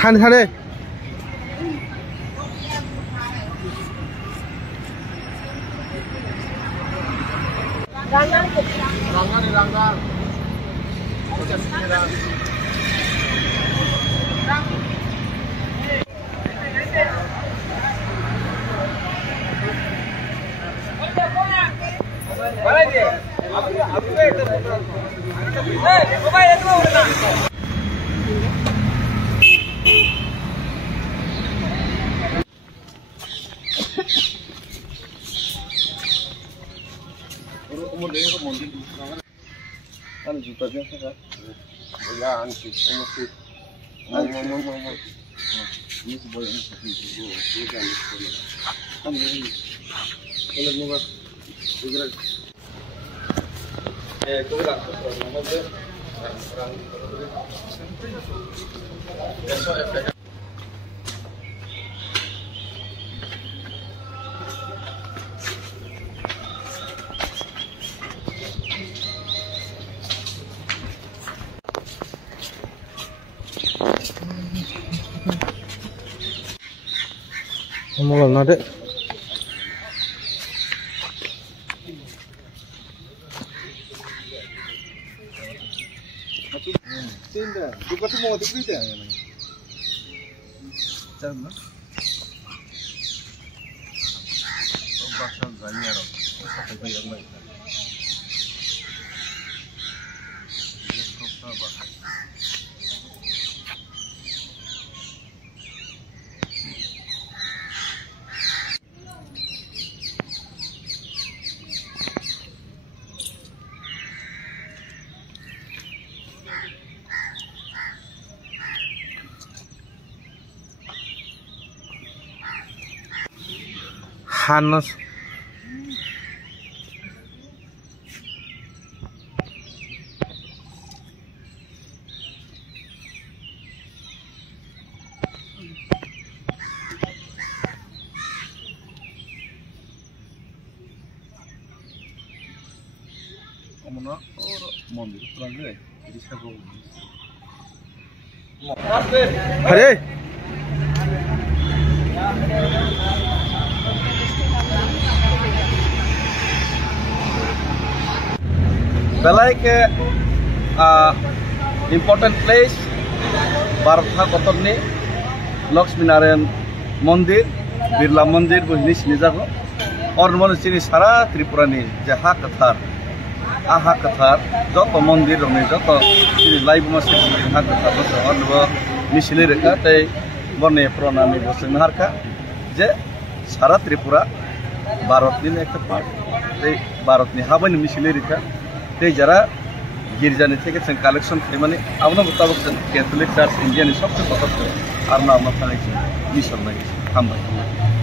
थाने थाने Ranggar. Kan juta biasa kan? Ya anti, emosi. Ngomong. Ini sebuah ini seperti itu. Kan ini. Kalau mau bergerak. Itu kan nama dia. Ngomong nade. Tinda, bukan tu mau dikritik ya mana? Jangan. Oh bahasa Zania roh, sampai bayar lagi. Ini kau bahasa. Hanas Komuna mondir pulang deh jadi saya Hare Belai ke important place Baratha Kotorni Lakshminarayan Mandir Birla Mandir बुझनी सिनिजाको और मन सिनी सारा त्रिपुरा नि जहा कथार आहा कथार जत मंदिर रने जत सिनी लाइव मा सिनी हा कथार बस और ब मिसिले रेखा तै बने प्रणामी बसन हारका जे सारा त्रिपुरा भारत नि एक पार्ट तै भारत नि हाबन मिसिले रेखा तै जरा गिरजानि থেকে जों कालेक्शन खालामनानै आवनो मुताबिक जों कैथोलिक चार्च इंडिया नि सबसे प्रकट आरो नाम थानाय मिशन नाय हामबाय